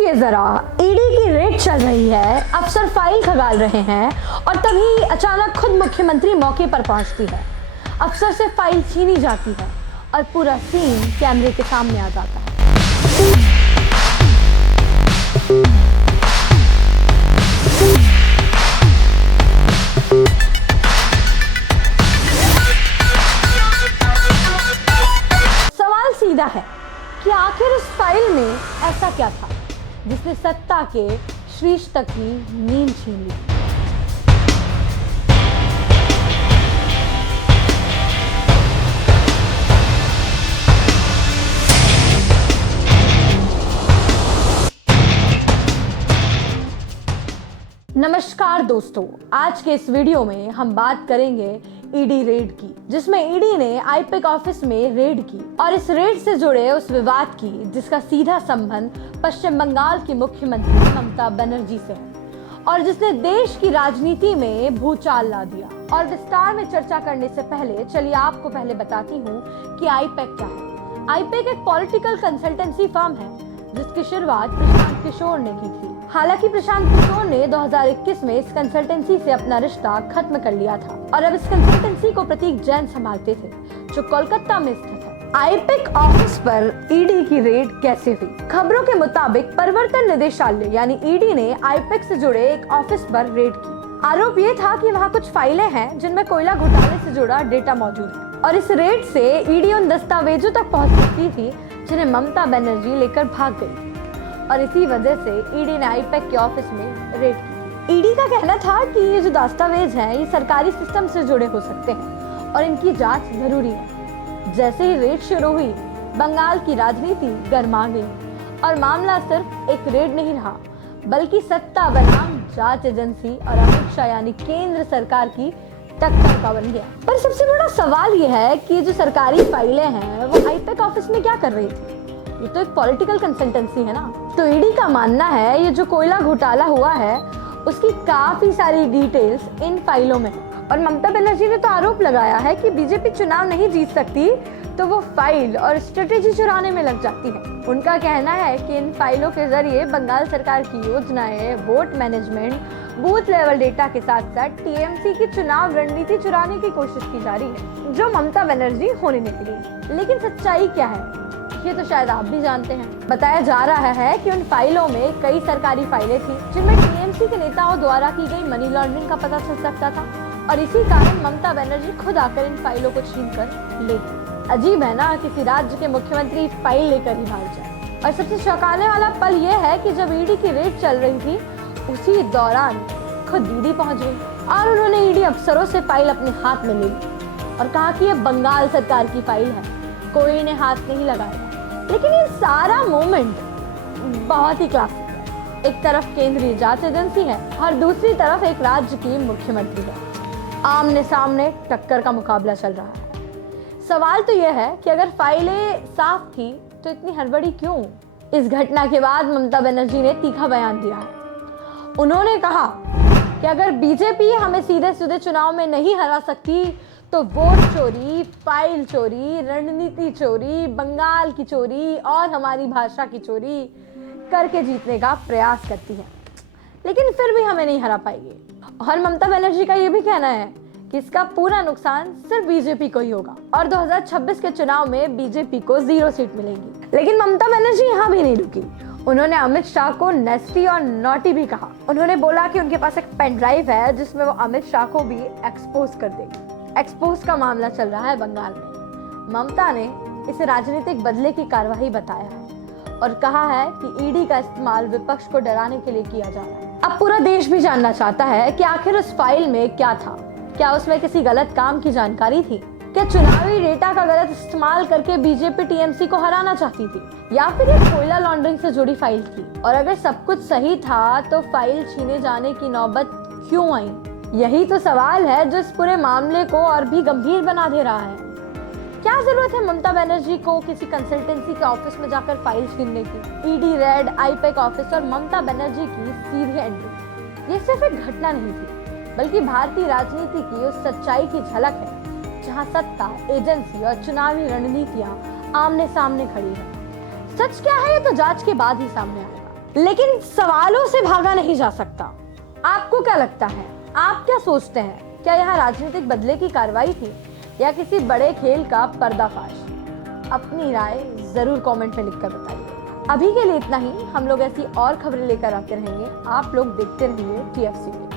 सोचिए जरा, ईडी की रेड चल रही है, अफसर फाइल खंगाल रहे हैं और तभी अचानक खुद मुख्यमंत्री मौके पर पहुंचती है। अफसर से फाइल छीनी जाती है और पूरा सीन कैमरे के सामने आ जाता है। सवाल सीधा है कि आखिर उस फाइल में ऐसा क्या था जिसने सत्ता के शीर्ष तक की नींद छीन ली। नमस्कार दोस्तों, आज के इस वीडियो में हम बात करेंगे ईडी रेड की, जिसमें ईडी ने आईपैक ऑफिस में रेड की और इस रेड से जुड़े उस विवाद की जिसका सीधा संबंध पश्चिम बंगाल की मुख्यमंत्री ममता बनर्जी से है और जिसने देश की राजनीति में भूचाल ला दिया। और विस्तार में चर्चा करने से पहले चलिए आपको पहले बताती हूँ कि आईपैक क्या है। आईपैक एक पॉलिटिकल कंसल्टेंसी फर्म है जिसकी शुरुआत प्रशांत किशोर ने की थी। हालांकि प्रशांत किशोर ने 2021 में इस कंसल्टेंसी से अपना रिश्ता खत्म कर लिया था और अब इस कंसल्टेंसी को प्रतीक जैन संभालते थे, जो कोलकाता में स्थित है। आईपैक ऑफिस पर ईडी की रेड कैसे हुई? खबरों के मुताबिक प्रवर्तन निदेशालय यानी ईडी ने आईपैक से जुड़े एक ऑफिस पर रेड की। आरोप ये था कि वहाँ कुछ फाइलें हैं जिनमें कोयला घोटाले से जुड़ा डेटा मौजूद है और इस रेड से ईडी उन दस्तावेजों तक पहुँच सकती थी जिन्हें ममता बनर्जी लेकर भाग गई और इसी वजह से ईडी ने आईपैक के ऑफिस में रेड की। ईडी का कहना था कि ये जो दस्तावेज हैं ये सरकारी सिस्टम से जुड़े हो सकते हैं और इनकी जांच जरूरी है। जैसे ही रेड शुरू हुई, बंगाल की राजनीति गर्मा गई और मामला सिर्फ एक रेड नहीं रहा बल्कि सत्ता बनाम जांच एजेंसी और अमित शाह यानी केंद्र सरकार की टक्कर का बन गया। पर सबसे बड़ा सवाल ये है कि जो सरकारी फाइलें हैं वो आईपैक ऑफिस में क्या कर रही थी? ये तो एक पॉलिटिकल कंसल्टेंसी है ना। तो ईडी का मानना है ये जो कोयला घोटाला हुआ है उसकी काफी सारी डिटेल्स इन फाइलों में है और ममता बनर्जी ने तो आरोप लगाया है कि बीजेपी चुनाव नहीं जीत सकती तो वो फाइल और स्ट्रेटेजी चुराने में लग जाती है। उनका कहना है कि इन फाइलों के जरिए बंगाल सरकार की योजनाएं, vote management, booth level data के साथ साथ टीएमसी की चुनाव रणनीति चुराने की कोशिश की जा रही है, जो ममता बनर्जी होने निकली। लेकिन सच्चाई क्या है ये तो शायद आप भी जानते हैं। बताया जा रहा है कि उन फाइलों में कई सरकारी फाइलें थी जिनमें टीएमसी के नेताओं द्वारा की गई मनी लॉन्ड्रिंग का पता चल सकता था और इसी कारण ममता बनर्जी खुद आकर इन फाइलों को छीन कर ले गई। अजीब है ना, किसी राज्य के मुख्यमंत्री फाइल लेकर ही भाग जाए। और सबसे चौंकाने वाला पल यह है कि जब ईडी की रेड चल रही थी उसी दौरान खुद दीदी पहुंच गई और उन्होंने ईडी अफसरों से फाइल अपने हाथ में ले ली और कहा कि यह बंगाल सरकार की फाइल है, कोई ने हाथ नहीं लगाया। लेकिन ये सारा मोमेंट बहुत ही क्लासिक है। एक तरफ केंद्रीय जांच एजेंसी है और दूसरी तरफ एक राज्य की मुख्यमंत्री है। आमने सामने टक्कर का मुकाबला चल रहा है। सवाल तो यह है कि अगर फाइलें साफ थी तो इतनी हड़बड़ी क्यों? इस घटना के बाद ममता बनर्जी ने तीखा बयान दिया है। उन्होंने कहा कि अगर बीजेपी हमें सीधे सीधे चुनाव में नहीं हरा सकती तो वोट चोरी, फाइल चोरी, रणनीति चोरी, बंगाल की चोरी और हमारी भाषा की चोरी करके जीतने का प्रयास करती है, लेकिन फिर भी हमें नहीं हरा पाएगी। और ममता बनर्जी का ये भी कहना है कि इसका पूरा नुकसान सिर्फ बीजेपी को ही होगा और 2026 के चुनाव में बीजेपी को 0 सीट मिलेगी। लेकिन ममता बनर्जी यहाँ भी नहीं रुकी। उन्होंने अमित शाह को नेस्टी और नॉटी भी कहा। उन्होंने बोला कि उनके पास एक पेन ड्राइव है जिसमें वो अमित शाह को भी एक्सपोज कर देगी। एक्सपोज का मामला चल रहा है बंगाल में। ममता ने इसे राजनीतिक बदले की कार्रवाई बताया है और कहा है कि ईडी का इस्तेमाल विपक्ष को डराने के लिए किया जा रहा है। अब पूरा देश भी जानना चाहता है कि आखिर उस फाइल में क्या था। क्या उसमें किसी गलत काम की जानकारी थी? क्या चुनावी डेटा का गलत इस्तेमाल करके बीजेपी टीएमसी को हराना चाहती थी या फिर एक कोयला लॉन्ड्रिंग से जुड़ी फाइल थी? और अगर सब कुछ सही था तो फाइल छीने जाने की नौबत क्यों आई? यही तो सवाल है जो इस पूरे मामले को और भी गंभीर बना दे रहा है। क्या जरूरत है ममता बनर्जी को किसी कंसल्टेंसी के ऑफिस में जाकर फाइल छीनने की? ईडी रेड, आईपैक ऑफिस और ममता बनर्जी की सीधी एंट्री, ये सिर्फ एक घटना नहीं थी बल्कि भारतीय राजनीति की उस सच्चाई की झलक है जहां सत्ता, एजेंसी और चुनावी रणनीतियां आमने सामने खड़ी है। सच क्या है ये तो जांच के बाद ही सामने आएगा। लेकिन सवालों से भागा नहीं जा सकता। आपको क्या लगता है? आप क्या सोचते हैं? क्या यहाँ राजनीतिक बदले की कार्रवाई थी या किसी बड़े खेल का पर्दाफाश? अपनी राय जरूर कमेंट में लिखकर बताइए। अभी के लिए इतना ही। हम लोग ऐसी और खबरें लेकर आते रहेंगे। आप लोग देखते रहिए TFC।